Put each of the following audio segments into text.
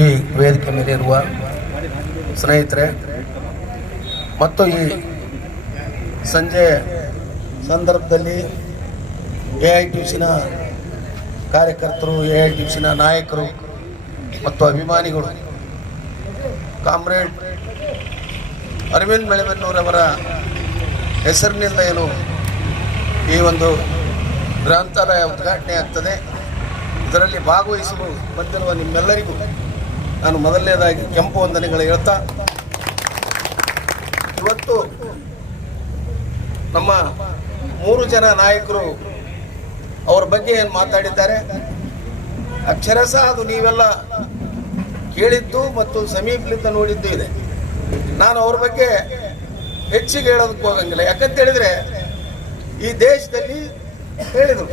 ಈ ವೇದಿಕೆ ಮೇಲೆ ಇರುವ ಸ್ನೇಹಿತರೆ, ಮತ್ತು ಈ ಸಂಜೆ ಸಂದರ್ಭದಲ್ಲಿ ಎ ಐ ಟಿ ಸಿನ ಕಾರ್ಯಕರ್ತರು ಎ ಐ ಟಿ ಸಿನ ನಾಯಕರು ಮತ್ತು ಅಭಿಮಾನಿಗಳು, ಕಾಮ್ರೇಡ್ ಅರವಿಂದ್ ಬೆಳೆಬೆನ್ನೂರವರ ಹೆಸರಿನಿಂದ ಏನು ಈ ಒಂದು ಗ್ರಂಥಾಲಯ ಉದ್ಘಾಟನೆ ಆಗ್ತದೆ. ಇದರಲ್ಲಿ ಭಾಗವಹಿಸಲು ಬಂದಿರುವ ನಿಮ್ಮೆಲ್ಲರಿಗೂ ನಾನು ಮೊದಲನೇದಾಗಿ ಕೆಂಪು ವಂದನೆಗಳು ಹೇಳ್ತಾ, ಇವತ್ತು ನಮ್ಮ ಮೂರು ಜನ ನಾಯಕರು ಅವ್ರ ಬಗ್ಗೆ ಏನು ಮಾತಾಡಿದ್ದಾರೆ? ಅಕ್ಷರಶಃ ಅದು ನೀವೆಲ್ಲ ಕೇಳಿದ್ದು ಮತ್ತು ಸಮೀಪದಿಂದ ನೋಡಿದ್ದು ಇದೆ. ನಾನು ಅವ್ರ ಬಗ್ಗೆ ಹೆಚ್ಚಿಗೆ ಹೇಳೋದಕ್ಕೆ ಹೋಗಂಗಿಲ್ಲ. ಯಾಕಂತ ಹೇಳಿದ್ರೆ ಈ ದೇಶದಲ್ಲಿ ಹೇಳಿದರು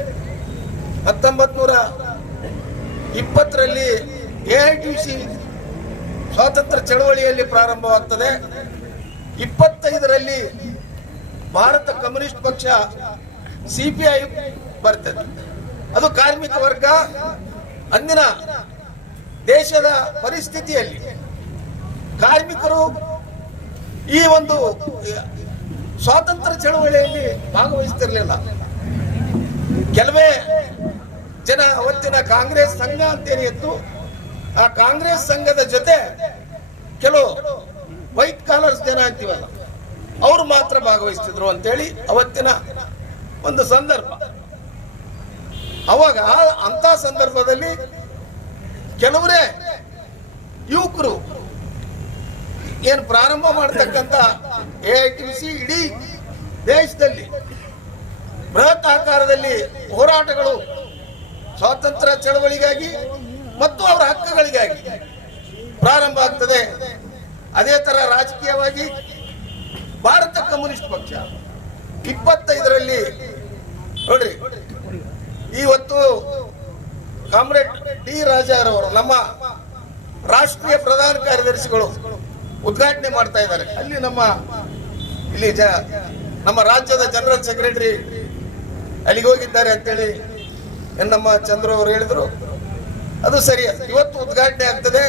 ಹತ್ತೊಂಬತ್ ನೂರ ಇಪ್ಪತ್ತರಲ್ಲಿ ಎ ಐ ಟಿ ಸಿ ಸ್ವಾತಂತ್ರ್ಯ ಚಳವಳಿಯಲ್ಲಿ ಪ್ರಾರಂಭವಾಗ್ತದೆ. ಇಪ್ಪತ್ತೈದರಲ್ಲಿ ಭಾರತ ಕಮ್ಯುನಿಸ್ಟ್ ಪಕ್ಷ ಸಿ ಪಿ ಐ ಬರ್ತದೆ. ಅದು ಕಾರ್ಮಿಕ ವರ್ಗ ಅಂದಿನ ದೇಶದ ಪರಿಸ್ಥಿತಿಯಲ್ಲಿ ಕಾರ್ಮಿಕರು ಈ ಒಂದು ಸ್ವಾತಂತ್ರ್ಯ ಚಳವಳಿಯಲ್ಲಿ ಭಾಗವಹಿಸ್ತಿರಲಿಲ್ಲ. ಕೆಲವೇ ಜನ, ಅವತ್ತಿನ ಕಾಂಗ್ರೆಸ್ ಸಂಘ ಅಂತೇನು ಇತ್ತು ಆ ಕಾಂಗ್ರೆಸ್ ಸಂಘದ ಜೊತೆ ಕೆಲವು ವೈಟ್ ಕಾಲರ್ಸ್ ಜನ ಅಂತೀವಲ್ಲ, ಅವರು ಮಾತ್ರ ಭಾಗವಹಿಸ್ತಿದ್ರು ಅಂತೇಳಿ ಅವತ್ತಿನ ಒಂದು ಸಂದರ್ಭ. ಅವಾಗ ಅಂತ ಸಂದರ್ಭದಲ್ಲಿ ಕೆಲವರೇ ಯುವಕರು ಏನು ಪ್ರಾರಂಭ ಮಾಡತಕ್ಕಂತ ಎ ಐ ಟಿ ಸಿ ಇಡೀ ದೇಶದಲ್ಲಿ ಬೃಹತ್ ಆಕಾರದಲ್ಲಿ ಹೋರಾಟಗಳು ಸ್ವಾತಂತ್ರ್ಯ ಚಳವಳಿಗಾಗಿ ಮತ್ತು ಅವರ ಹಕ್ಕುಗಳಿಗಾಗಿ ಪ್ರಾರಂಭ ಆಗ್ತದೆ. ಅದೇ ತರ ರಾಜಕೀಯವಾಗಿ ಭಾರತ ಕಮ್ಯುನಿಸ್ಟ್ ಪಕ್ಷ ಇಪ್ಪತ್ತೈದರಲ್ಲಿ ನೋಡ್ರಿ, ಇವತ್ತು ಕಾಮ್ರೇಡ್ ಡಿ ರಾಜಾರವರು, ನಮ್ಮ ರಾಷ್ಟ್ರೀಯ ಪ್ರಧಾನ ಕಾರ್ಯದರ್ಶಿಗಳು ಉದ್ಘಾಟನೆ ಮಾಡ್ತಾ ಇದ್ದಾರೆ. ಅಲ್ಲಿ ನಮ್ಮ, ಇಲ್ಲಿ ನಮ್ಮ ರಾಜ್ಯದ ಜನರಲ್ ಸೆಕ್ರೆಟರಿ ಅಲ್ಲಿಗೆ ಹೋಗಿದ್ದಾರೆ ಅಂತೇಳಿ ಏನ್ ನಮ್ಮ ಚಂದ್ರ ಅವರು ಹೇಳಿದ್ರು, ಅದು ಸರಿ, ಇವತ್ತು ಉದ್ಘಾಟನೆ ಆಗ್ತದೆ.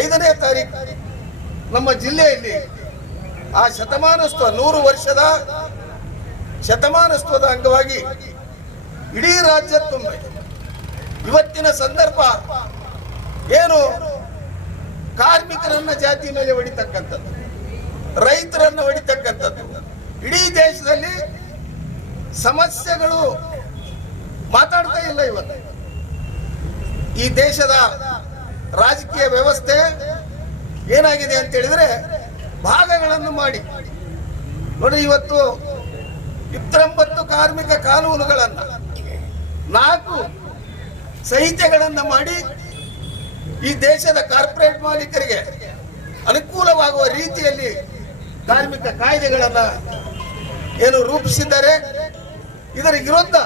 ಐದನೇ ತಾರೀಕು ನಮ್ಮ ಜಿಲ್ಲೆಯಲ್ಲಿ ಆ ಶತಮಾನೋತ್ಸವ, ನೂರು ವರ್ಷದ ಶತಮಾನೋತ್ಸವದ ಅಂಗವಾಗಿ ಇಡೀ ರಾಜ್ಯ ತುಂಬ ಇವತ್ತಿನ ಸಂದರ್ಭ ಏನು? ಕಾರ್ಮಿಕರನ್ನ ಜಾತಿ ಮೇಲೆ ಹೊಡಿತಕ್ಕಂಥದ್ದು, ರೈತರನ್ನ ಹೊಡಿತಕ್ಕಂಥದ್ದು. ಇಡೀ ದೇಶದಲ್ಲಿ ಸಮಸ್ಯೆಗಳು ಮಾತಾಡ್ತಾ ಇಲ್ಲ ಇವತ್ತು. ಈ ದೇಶದ ರಾಜಕೀಯ ವ್ಯವಸ್ಥೆ ಏನಾಗಿದೆ ಅಂತ ಹೇಳಿದ್ರೆ ಭಾಗಗಳನ್ನು ಮಾಡಿ. ನೋಡಿ ಇವತ್ತು ಇಪ್ಪತ್ತೊಂಬತ್ತು ಕಾರ್ಮಿಕ ಕಾನೂನುಗಳನ್ನ ನಾಲ್ಕು ಸಂಹಿತೆಗಳನ್ನ ಮಾಡಿ ಈ ದೇಶದ ಕಾರ್ಪೊರೇಟ್ ಮಾಲೀಕರಿಗೆ ಅನುಕೂಲವಾಗುವ ರೀತಿಯಲ್ಲಿ ಕಾರ್ಮಿಕ ಕಾಯ್ದೆಗಳನ್ನ ಏನು ರೂಪಿಸಿದ್ದಾರೆ. ಇದರ ವಿರುದ್ಧ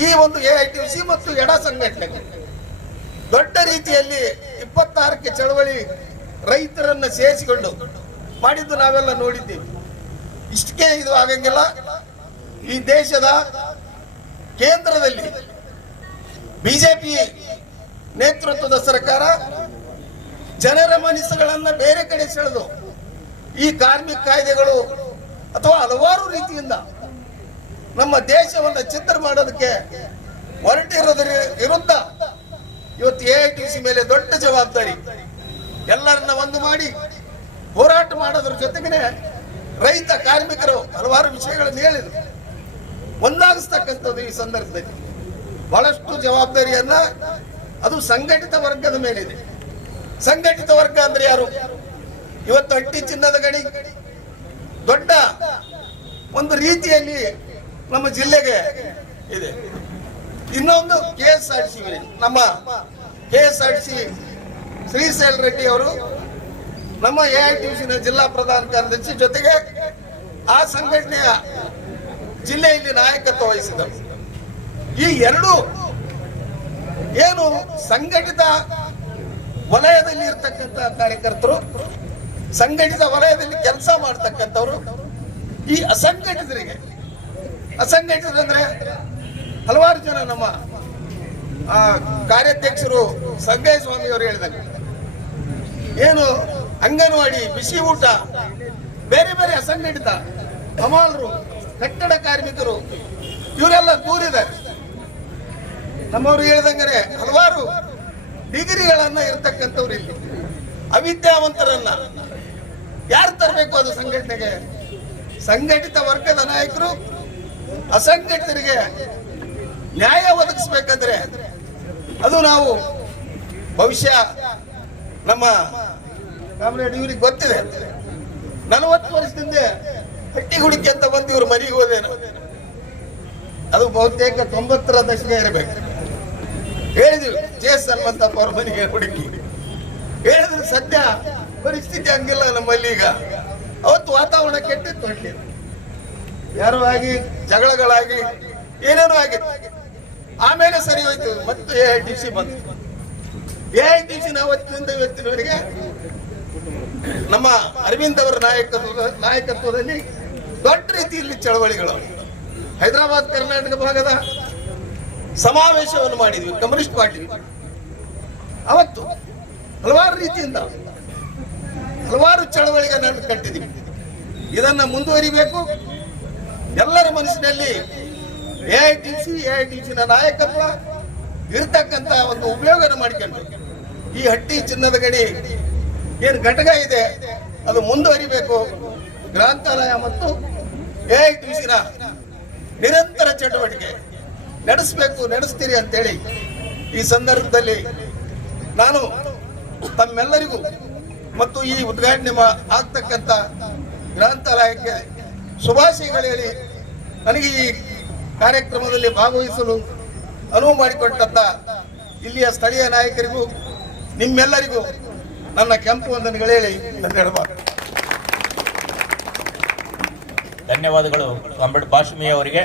ಈ ಒಂದು ಎ ಐ ಟಿ ಸಿ ಮತ್ತು ಎಡ ಸಂಘಟನೆಗಳು. ದೊಡ್ಡ ರೀತಿಯಲ್ಲಿ ಇಪ್ಪತ್ತಾರಕ್ಕೆ ಚಳವಳಿ ರೈತರನ್ನ ಸೇರಿಸಿಕೊಂಡು ಮಾಡಿದ್ದು ನಾವೆಲ್ಲ ನೋಡಿದ್ದೀವಿ. ಇಷ್ಟಕ್ಕೆ ಇದು ಆಗಂಗಿಲ್ಲ. ಈ ದೇಶದ ಕೇಂದ್ರದಲ್ಲಿ ಬಿಜೆಪಿ ನೇತೃತ್ವದ ಸರ್ಕಾರ ಜನರ ಮನಸ್ಸುಗಳನ್ನ ಬೇರೆ ಕಡೆ ಸೆಳೆದು ಈ ಕಾರ್ಮಿಕ ಕಾಯ್ದೆಗಳು ಅಥವಾ ಹಲವಾರು ರೀತಿಯಿಂದ ನಮ್ಮ ದೇಶವನ್ನು ಚಿತ್ರ ಮಾಡೋದಕ್ಕೆ ಹೊರಟಿರೋದ್ರ ವಿರುದ್ಧ ಇವತ್ತು ಎ ಐ ಟಿ ಸಿ ಮೇಲೆ ದೊಡ್ಡ ಜವಾಬ್ದಾರಿ. ಎಲ್ಲರನ್ನ ಒಂದು ಮಾಡಿ ಹೋರಾಟ ಮಾಡೋದ್ರ ಜೊತೆಗೆ ರೈತ ಕಾರ್ಮಿಕರು ಹಲವಾರು ವಿಷಯಗಳನ್ನು ಹೇಳಿದ್ರು. ಒಂದಾಗಿಸ್ತಕ್ಕಂಥದ್ದು ಈ ಸಂದರ್ಭದಲ್ಲಿ. ಬಹಳಷ್ಟು ಜವಾಬ್ದಾರಿಯನ್ನ ಅದು ಸಂಘಟಿತ ವರ್ಗದ ಮೇಲಿದೆ. ಸಂಘಟಿತ ವರ್ಗ ಅಂದ್ರೆ ಯಾರು? ಇವತ್ತು ಅಟ್ಟಿ ಚಿನ್ನದ ಗಣಿ. ದೊಡ್ಡ ಒಂದು ರೀತಿಯಲ್ಲಿ ನಮ್ಮ ಜಿಲ್ಲೆಗೆ ಇದೆ. ಇನ್ನೊಂದು ಕೆ ಎಸ್ ಆರ್ ಸಿ ನಮ್ಮ K S R C Shrishail Reddy ಅವರು ನಮ್ಮ ಎ ಐ ಟಿ ಸಿನ ಜಿಲ್ಲಾ ಪ್ರಧಾನ ಕಾರ್ಯದರ್ಶಿ ಜೊತೆಗೆ ಆ ಸಂಘಟನೆಯ ಜಿಲ್ಲೆಯಲ್ಲಿ ನಾಯಕತ್ವ ವಹಿಸಿದರು. ಈ ಎರಡು ಏನು ಸಂಘಟಿತ ವಲಯದಲ್ಲಿ ಇರ್ತಕ್ಕಂಥ ಕಾರ್ಯಕರ್ತರು, ಸಂಘಟಿತ ವಲಯದಲ್ಲಿ ಕೆಲಸ ಮಾಡ್ತಕ್ಕಂಥವ್ರು, ಈ ಅಸಂಘಟಿತರಿಗೆ ಅಸಂಘಟಿತರಂದ್ರೆ ಹಲವಾರು ಜನ ನಮ್ಮ ಕಾರ್ಯಾಧ್ಯಕ್ಷರು ಸಂಗಯ್ಯ ಸ್ವಾಮಿಯವರು ಹೇಳಿದಂಗೆ. ಏನು ಅಂಗನವಾಡಿ, ಬಿಸಿ ಊಟ, ಬೇರೆ ಬೇರೆ ಅಸಂಘಟಿತ ಹಮಾಲರು ಕಟ್ಟಡ ಕಾರ್ಮಿಕರು, ಇವರೆಲ್ಲ ದೂರಿದ್ದಾರೆ. ನಮ್ಮವರು ಹೇಳಿದಂಗೆ ಹಲವಾರು ಡಿಗ್ರಿಗಳನ್ನ ಇರತಕ್ಕಂಥವ್ರು ಇಲ್ಲಿ. ಅವಿದ್ಯಾವಂತರನ್ನ ಯಾರು ತರಬೇಕು ಅದು ಸಂಘಟನೆಗೆ? ಸಂಘಟಿತ ವರ್ಗದ ನಾಯಕರು ಅಸಂಘಟಿತರಿಗೆ ನ್ಯಾಯ ಒದಗಿಸ್ಬೇಕಂದ್ರೆ ಅದು ನಾವು ಭವಿಷ್ಯ ನಮ್ಮ ಕಾಮ್ರೇಡ್ ಇವ್ರಿಗೆ ಗೊತ್ತಿದೆ. ನಲವತ್ತು ವರ್ಷದಿಂದ ಹಟ್ಟಿ ಹುಡುಕಿ ಅಂತ ಬಂದು ಇವ್ರ ಮನೆಗೆ ಹೋದೇನು? ಅದು ಬಹುತೇಕ ತೊಂಬತ್ತರ ದಶಕ ಇರಬೇಕು. ಹೇಳಿದ್ವಿ ಜೆ ಎಸ್ ಹನುಮಂತಪ್ಪ ಅವ್ರ ಮನೆಗೆ ಹುಡುಕಿ. ಹೇಳಿದ್ರೆ, ಸದ್ಯ ಪರಿಸ್ಥಿತಿ ಹಂಗಿಲ್ಲ ನಮ್ಮಲ್ಲಿ ಈಗ. ಅವತ್ತು ವಾತಾವರಣ ಕೆಟ್ಟಿತ್ತು ಅಲ್ಲಿ ಯಾರೋ ಆಗಿ, ಜಗಳಗಳಾಗಿ, ಏನೇನೋ ಆಗಿ. ಆಮೇಲೆ ಸರಿ ಹೋಯ್ತು. ಮತ್ತೆ ಎ ಐ ಟಿ ಸಿ ಬಂತು. ಎ ಐ ಟಿ ಸಿ ಅವತ್ತಿನಿಂದ ಇವತ್ತಿನವರೆಗೆ ನಮ್ಮ ಅರವಿಂದ್ ಅವರ ನಾಯಕತ್ವದ, ನಾಯಕತ್ವದಲ್ಲಿ ದೊಡ್ಡ ರೀತಿಯಲ್ಲಿ ಚಳವಳಿಗಳು. ಹೈದರಾಬಾದ್, ಕರ್ನಾಟಕ ಭಾಗದ ಸಮಾವೇಶವನ್ನು ಮಾಡಿದ್ವಿ, ಕಮ್ಯುನಿಸ್ಟ್ ಪಾರ್ಟಿ. ಅವತ್ತು ಹಲವಾರು ರೀತಿಯಿಂದ ಹಲವಾರು ಚಳವಳಿಗಳನ್ನು ಕಟ್ಟಿದ್ವಿ. ಇದನ್ನ ಮುಂದುವರಿಬೇಕು ಎಲ್ಲರ ಮನಸ್ಸಿನಲ್ಲಿ A I T C A I T ಸಿನ ನಾಯಕತ್ವ ಇರ್ತಕ್ಕಂಥ ಒಂದು ಉಪಯೋಗನ ಮಾಡಿಕೊಂಡು ಈ ಹಟ್ಟಿ ಚಿನ್ನದ ಗಡಿ ಏನು ಘಟಕ ಇದೆ, ಅದು ಮುಂದುವರಿಬೇಕು. ಗ್ರಂಥಾಲಯ ಮತ್ತು ಎ ಐ ಟಿ ಸಿನ ನಿರಂತರ ಚಟುವಟಿಕೆ ನಡೆಸಬೇಕು, ನಡೆಸ್ತೀರಿ ಅಂತೇಳಿ ಈ ಸಂದರ್ಭದಲ್ಲಿ ನಾನು ತಮ್ಮೆಲ್ಲರಿಗೂ ಮತ್ತು ಈ ಉದ್ಘಾಟನೆ ಆಗ್ತಕ್ಕಂಥ ಗ್ರಂಥಾಲಯಕ್ಕೆ ಶುಭಾಶಯಗಳು ನನಗೆ ಈ ಕಾರ್ಯಕ್ರಮದಲ್ಲಿ ಭಾಗವಹಿಸಲು ಅನುವು ಮಾಡಿಕೊಟ್ಟಂತ ಇಲ್ಲಿಯ ಸ್ಥಳೀಯ ನಾಯಕರಿಗೂ ನಿಮ್ಮೆಲ್ಲರಿಗೂ ನನ್ನ ಕೆಂಪು ವಂದನೆಗಳು ಹೇಳಿ ನನ್ನ ಹೇಳಬಾರ್ದು ಧನ್ಯವಾದಗಳು ಕಾಮ್ರೇಡ್ ಬಾಷ್ಮಿ ಅವರಿಗೆ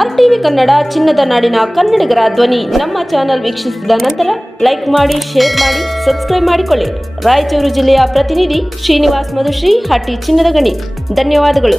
ಆರ್ಟಿವಿ ಕನ್ನಡ ಚಿನ್ನದ ನಾಡಿನ ಕನ್ನಡಿಗರ ಧ್ವನಿ ನಮ್ಮ ಚಾನೆಲ್ ವೀಕ್ಷಿಸಿದ ನಂತರ ಲೈಕ್ ಮಾಡಿ ಶೇರ್ ಮಾಡಿ ಸಬ್ಸ್ಕ್ರೈಬ್ ಮಾಡಿಕೊಳ್ಳಿ. ರಾಯಚೂರು ಜಿಲ್ಲೆಯ ಪ್ರತಿನಿಧಿ ಶ್ರೀನಿವಾಸ್ ಮಧುಶ್ರೀ ಹಟ್ಟಿ ಚಿನ್ನದ ಗಣಿ. ಧನ್ಯವಾದಗಳು.